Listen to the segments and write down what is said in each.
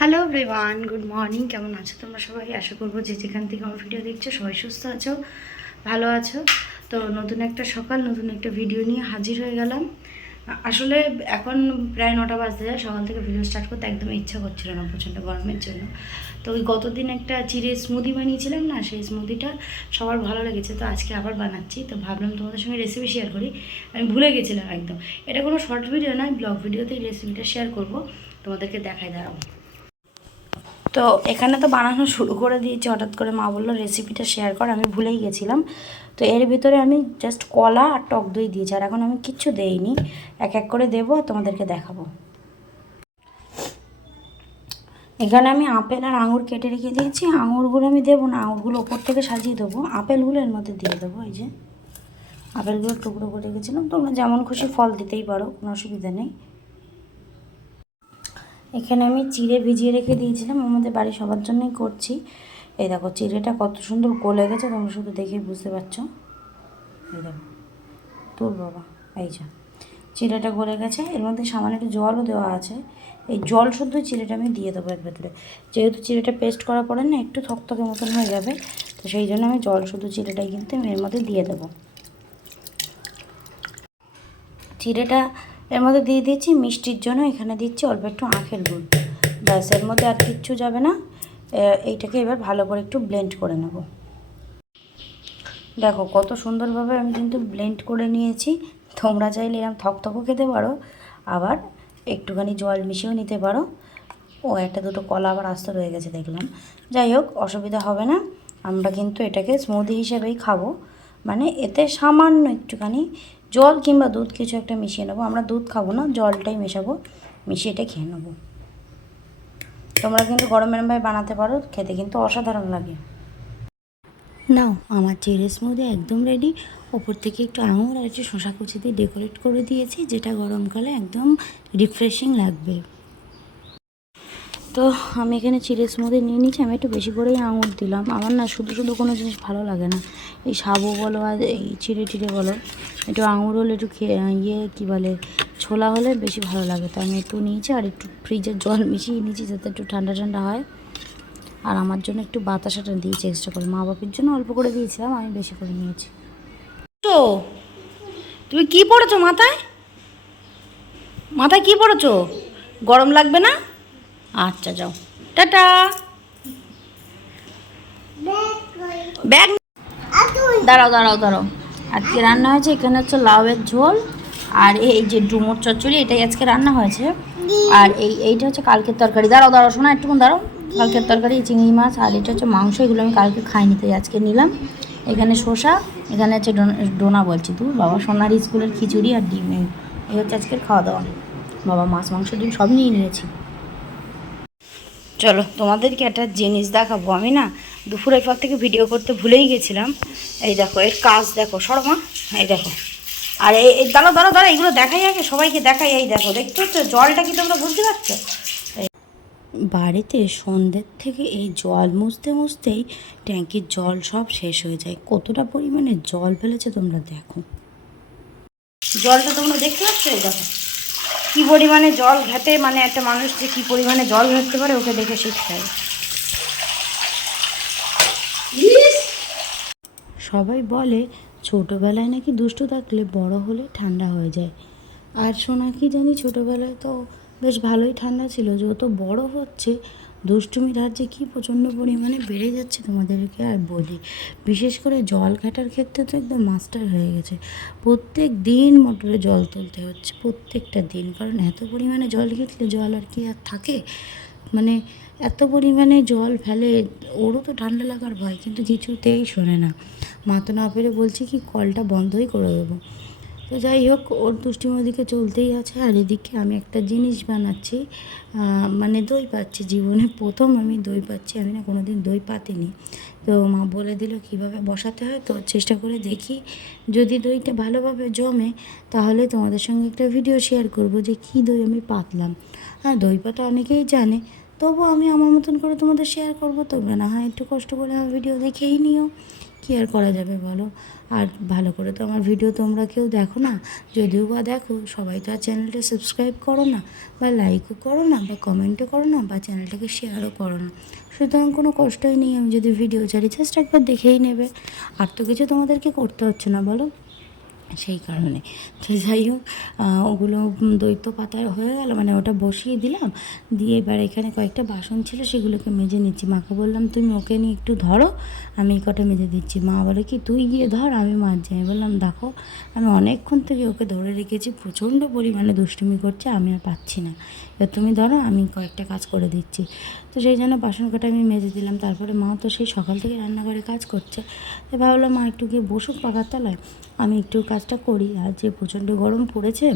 Hello everyone good morning কেমন আছো তোমরা সবাই? আশা করব যে যেখান থেকে আমার ভিডিও দেখছ সবাই সুস্থ আছো, ভালো আছো। তো নতুন একটা সকাল, নতুন একটা ভিডিও নিয়ে হাজির হয়ে গেলাম। আসলে এখন প্রায় নটা বাজতে যায়, সকাল থেকে ভিডিও স্টার্ট করতে একদম ইচ্ছা করছিল না প্রচণ্ড গরমের জন্য। তো ওই গতদিন একটা চিড়ে স্মুদি বানিয়েছিলাম না, সেই স্মুদিটা সবার ভালো লেগেছে, তো আজকে আবার বানাচ্ছি। তো ভাবলাম তোমাদের সঙ্গে রেসিপি শেয়ার করি, আমি ভুলে গেছিলাম একদম। এটা কোনো শর্ট ভিডিও নয় ব্লগ ভিডিওতেই রেসিপিটা শেয়ার করব, তোমাদেরকে দেখাই দাঁড়াবো তো এখানে তো বানানো শুরু করে দিয়েছি, হঠাৎ করে মা বলল রেসিপিটা শেয়ার কর, আমি ভুলেই গেছিলাম। তো এর ভিতরে আমি জাস্ট কলা আর টক দই দিয়েছি, আর এখন আমি কিচ্ছু দেইনি। এক এক করে দেবো আর তোমাদেরকে দেখাবো। এখানে আমি আপেল আর আঙুর কেটে রেখে দিয়েছি। আঙুরগুলো আমি দেবো না, আঙুরগুলো ওপর থেকে সাজিয়ে দেবো। আপেলগুলো এর মধ্যে দিয়ে দেবো, এই যে। আপেলগুলো টুকরো করে রেখেছিলাম, তোমরা যেমন খুশি ফল দিতেই পারো, কোনো অসুবিধা নেই। এখানে আমি চিড়ে ভিজিয়ে রেখে দিয়েছিলাম, আমাদের বাড়ি সবার জন্যই করছি। এই দেখো, চিড়েটা কত সুন্দর গলে গেছে, তোমরা শুধু দেখে বুঝতে পারছ। এই দেখো, তোর বাবা, এই যা। চিড়েটা গলে গেছে, এর মধ্যে সামান্য একটু জলও দেওয়া আছে। এই জল শুদ্ধ চিড়েটা আমি দিয়ে দেবো এর ভেতরে। যেহেতু চিড়েটা পেস্ট করার পরে না, একটু থকথকে মতন হয়ে যাবে, তো সেই জন্য আমি জল শুদ্ধ চিড়েটাই কিন্তু আমি এর মধ্যে দিয়ে দেবো। চিড়েটা এর মধ্যে দিয়ে দিয়েছি, মিষ্টির জন্য এখানে দিচ্ছি অল্প একটু আখের গুড়। ব্যাস, এর মধ্যে আর কিচ্ছু যাবে না। এইটাকে এবার ভালো করে একটু ব্লেন্ড করে নেব। দেখো, কত সুন্দরভাবে আমি কিন্তু ব্লেন্ড করে নিয়েছি। তোমরা চাইলে এরকম থকথকও খেতে পারো, আবার একটুখানি জল মিশিয়েও নিতে পারো। ও, একটা দুটো কলা আবার আস্ত রয়ে গেছে, দেখলাম। যাই হোক, অসুবিধা হবে না। আমরা কিন্তু এটাকে স্মুদি হিসেবেই খাব। মানে এতে সামান্য একটুখানি জল কিংবা দুধ কিছু একটা মিশিয়ে নেব। আমরা দুধ খাব না, জলটাই মেশাবো, মিশিয়ে এটা খেয়ে নেব। তোমরা কিন্তু গরম গরমভাবে বানাতে পারো, খেতে কিন্তু অসাধারণ লাগে। নাও, আমার চিড়ে স্মুদি একদম রেডি ওপর থেকে একটু আঙুর আর একটু শশা কুচি দিয়ে ডেকোরেট করে দিয়েছি, যেটা গরমকালে একদম রিফ্রেশিং লাগবে। তো আমি এখানে চিড়ে স্মুদি নিয়ে নিচ্ছি আমি একটু বেশি করেই আঙুর দিলাম। আমার না শুধু শুধু কোনো জিনিস ভালো লাগে না। এই সাবু বলো আর এই চিড়ে টিড়ে বলো, একটু আঙুর হলে একটু ইয়ে কী বলে, ছোলা হলে বেশি ভালো লাগে। তো আমি একটু নিয়েছি আর একটু ফ্রিজের জল মিশিয়ে নিয়েছি যাতে একটু ঠান্ডা ঠান্ডা হয়। আর আমার জন্য একটু বাতাসাটা দিয়েছি এক্সট্রা করে। মা বাপির জন্য অল্প করে দিয়েছিলাম, আমি বেশি করে নিয়েছি। তো, তুমি কি পড়েছো মাথায়? মাথায় কি পড়েছো? গরম লাগবে না? আচ্ছা যাও। টাটা। ব্যাগ দাঁড়াও দাঁড়াও দাঁড়াও। আজকে রান্না হয়েছে, এখানে হচ্ছে লাউয়ের ঝোল, আর এই যে ডুমোর চচ্চড়ি, এটাই আজকে রান্না হয়েছে। আর এই, এইটা হচ্ছে কালকের তরকারি। দাঁড়াও দাঁড়াও, শোনা একটুক্ষণ দাঁড়াও। কালকের তরকারি, চিংড়ি মাছ, আর এটা হচ্ছে মাংস, এগুলো আমি কালকে খাইনি, তাই আজকে নিলাম। এখানে শসা, এখানে হচ্ছে ডোনা বলছি তুই বাবা সোনার স্কুলের খিচুড়ি আর ডিম এই হচ্ছে আজকের খাওয়া দাওয়া। বাবা মাছ, মাংস, ডিম সব নিয়ে নিয়েছি। চলো তোমাদেরকে একটা জিনিস দেখাবো। আমি না দুপুরের পর থেকে ভিডিও করতে ভুলেই গেছিলাম। এই দেখো এর কাজ দেখো শর্মা এই দেখো। আর এই দাঁড়ো দাঁড়ো দাঁড়ো এগুলো দেখাই আগে সবাইকে দেখাই। এই দেখো দেখতে পাচ্ছ জলটা কি তোমরা বুঝতে পারছ? এই- বাড়িতে সন্ধ্যের থেকে এই জল মুছতে মুছতেই ট্যাঙ্কির জল সব শেষ হয়ে যায়। কতটা পরিমাণে জল ফেলেছে তোমরা দেখো। জলটা তোমরা দেখতে পাচ্ছ? এই দেখো। কি পরিমাণে জল ঘাটে মানে একটা মানুষ যে কী পরিমাণে জল ঘাটতে পারে ওকে দেখে শিখতে হয় সবাই বলে ছোটোবেলায় নাকি দুষ্টু থাকলে বড় হলে ঠান্ডা হয়ে যায়। আর সোনা কি জানি ছোটোবেলায় তো বেশ ভালোই ঠান্ডা ছিল যত বড় হচ্ছে দুষ্টুমির হার যে কী প্রচণ্ড পরিমাণে বেড়ে যাচ্ছে তোমাদেরকে আর বলি। বিশেষ করে জল ঘাটার ক্ষেত্রে তো একদম মাস্টার হয়ে গেছে। প্রত্যেক দিন মোটরে জল তুলতে হচ্ছে, প্রত্যেকটা দিন। কারণ এত পরিমাণে জল ঘেঁটলে জল আর কি আর থাকে? মানে এত পরিমাণে জল ফেলে, ওরও তো ঠান্ডা লাগার ভয়, কিন্তু কিছুতেই শোনে না। মা তো না পেরে বলছি কি, কলটা বন্ধই করে দেবো। তো যাই হোক, ওর দুষ্টিমোর দিকে চলতেই আছে। আর এদিকে আমি একটা জিনিস বানাচ্ছি। মানে দই পাচ্ছি জীবনে। প্রথম আমি দই পাচ্ছি, আমি না কোনো দিন দই পাতিনি। তো মা বলে দিল, কীভাবে বসাতে হয়? তো চেষ্টা করে দেখি। যদি দইটা ভালোভাবে জমে, তাহলে তোমাদের সঙ্গে একটা ভিডিও শেয়ার করব যে কী দই আমি পাতলাম। হ্যাঁ দই পাতা অনেকেই জানে। তবু আমি আমার মতন করে তোমাদের শেয়ার করব। তোমরা না হয় একটু কষ্ট করে আমার ভিডিও দেখেই নিও। কী আর করা যাবে বলো? আর ভালো করে তো আমার ভিডিও তোমরা কেউ দেখো না। যদিও বা দেখো, সবাই তো আর চ্যানেলটা সাবস্ক্রাইব করো না, বা লাইকও করো না, বা কমেন্টও করো না, বা চ্যানেলটাকে শেয়ারও করো না। সুতরাং কোনো কষ্টই নেই, আমি যদি ভিডিও ছাড়ি জাস্ট একবার দেখেই নেবে। আর তো কিছু তোমাদেরকে করতে হচ্ছে না, বলো? সেই কারণে। তো যাই হোক ওগুলো দৈত্য পাতায় হয়ে গেল মানে ওটা বসিয়ে দিলাম। দিয়ে এবার এখানে কয়েকটা বাসন ছিল, সেগুলোকে মেজে নিচ্ছি। মাকে বললাম, তুমি ওকে নিয়ে একটু ধরো, আমি কটা মেজে দিচ্ছি। মা বলে, কি তুই গিয়ে ধর, আমি মাজছি আমি বললাম, দেখো, আমি অনেকক্ষণ থেকে ওকে ধরে রেখেছি, প্রচণ্ড পরিমাণে দুষ্টুমি করছে, আমি আর পাচ্ছি না। এবার তুমি ধরো, আমি কয়েকটা কাজ করে দিচ্ছি। তো সেই জন্য বাসন কটা আমি মেজে দিলাম। তারপরে মা তো সেই সকাল থেকে রান্নাঘরে কাজ করছে। তো ভাবলাম, মা একটু গিয়ে বসুক পাখার তলায়, আমি একটু কাজটা করি আর যে প্রচণ্ড গরম পড়েছে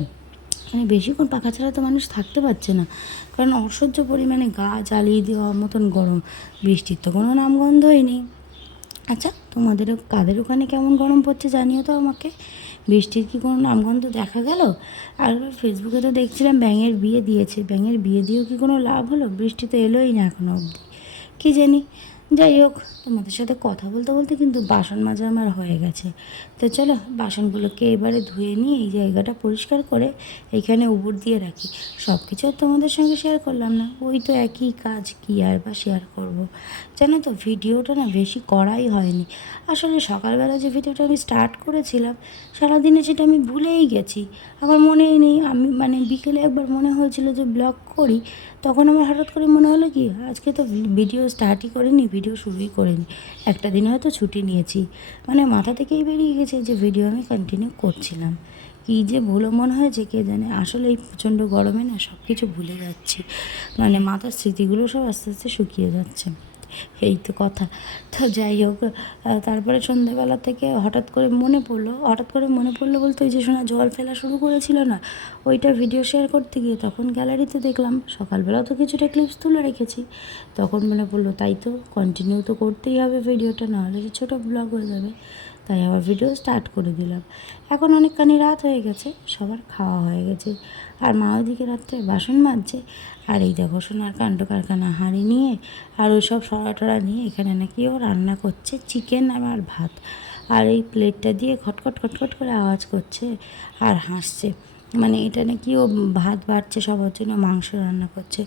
মানে বেশিক্ষণ পাখা ছাড়া তো মানুষ থাকতে পারছে না। কারণ অসহ্য পরিমাণে গা জ্বালিয়ে দেওয়ার মতন গরম, বৃষ্টির তো কোনো নামগন্ধই নেই। আচ্ছা তোমাদের কাদের ওখানে কেমন গরম পড়ছে জানিও তো আমাকে। বৃষ্টির কি কোনো নামগন্ধ দেখা গেল? আর ফেসবুকে তো দেখছিলাম ব্যাঙের বিয়ে দিয়েছে। ব্যাঙের বিয়ে দিয়েও কি কোনো লাভ হলো? বৃষ্টি তো এলোই না এখনও অবধি। কী জানি যাই হোক, তোমাদের সাথে কথা বলতে বলতে কিন্তু বাসন মাজা আমার হয়ে গেছে। তো চলো, বাসনগুলোকে এবারে ধুয়ে নিয়ে এই জায়গাটা পরিষ্কার করে এইখানে উবুর দিয়ে রাখি। সব কিছু আর তোমাদের সঙ্গে শেয়ার করলাম না, ওই তো একই কাজ কী আর বা শেয়ার করব। জানো তো, ভিডিওটা না বেশি করাই হয়নি। আসলে সকালবেলা যে ভিডিওটা আমি স্টার্ট করেছিলাম, সারাদিনে সেটা আমি ভুলেই গেছি। আমার মনেই নেই, আমি মানে বিকেলে একবার মনে হয়েছিল যে ব্লগ করি, তখন আমার হঠাৎ করে মনে হলো কি, আজকে তো ভিডিও স্টার্টই করিনি ভিডিও শুরুই করিনি। একটা দিন হয়তো ছুটি নিয়েছি। মানে মাথা থেকেই বেরিয়ে গেছে যে ভিডিও আমি কন্টিনিউ করছিলাম। কী যে ভুলো মনে হয়েছে কে জানে? আসলে এই প্রচণ্ড গরমে না সব কিছু ভুলে যাচ্ছি। মানে মাথার স্মৃতিগুলো সব আস্তে আস্তে শুকিয়ে যাচ্ছে। এই তো কথা। তো যাই হোক তারপরে সন্ধ্যাবেলা থেকে হঠাৎ করে মনে পড়ল, হঠাৎ করে মনে পড়ল বলতে ওই যে শোনা জল ফেলা শুরু করেছিল না, ওইটা ভিডিও শেয়ার করতে গিয়ে তখন গ্যালারিতে দেখলাম, সকালবেলা তো কিছুটা ক্লিপস তুলে রেখেছি, তখন মনে পড়ল তাই তো কন্টিনিউ তো করতেই হবে ভিডিওটা নাহলে ছোটো ব্লগ হয়ে যাবে। তাই আবার ভিডিও স্টার্ট করে দিলাম। এখন অনেকখানি রাত হয়ে গেছে, সবার খাওয়া হয়ে গেছে। আর মা ওদিকে রাত্রে বাসন মাজছে। আর এই দেখো সোনার কাণ্ড কারখানা হাঁড়ি নিয়ে, আর ওই সব সরা টরা নিয়ে এখানে নাকি ও রান্না করছে চিকেন আর ভাত। আর এই প্লেটটা দিয়ে খটখট খটখট করে আওয়াজ করছে আর হাসছে। মানে এটা নাকি ও ভাত বাড়ছে সবার জন্য, মাংস রান্না করছে।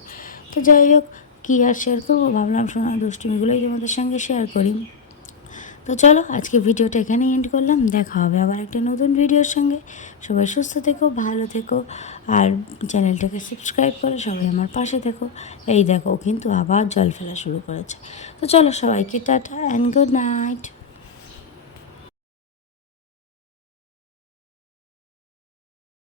তো যাই হোক, কী আর শেয়ার করব? ভাবলাম সোনা দুষ্টুমিগুলোই তোমাদের সঙ্গে শেয়ার করি। তো চলো, আজকে ভিডিওটা এখানেই এন্ড করলাম। দেখা হবে আবার একটা নতুন ভিডিওর সঙ্গে। সবাই সুস্থ থেকো, ভালো থেকো, আর চ্যানেলটাকে সাবস্ক্রাইব করে সবাই আমার পাশে থেকো। এই দেখো কিন্তু আবার জল ফেলা শুরু করেছে। তো চলো সবাইকে টাটা অ্যান্ড গুড নাইট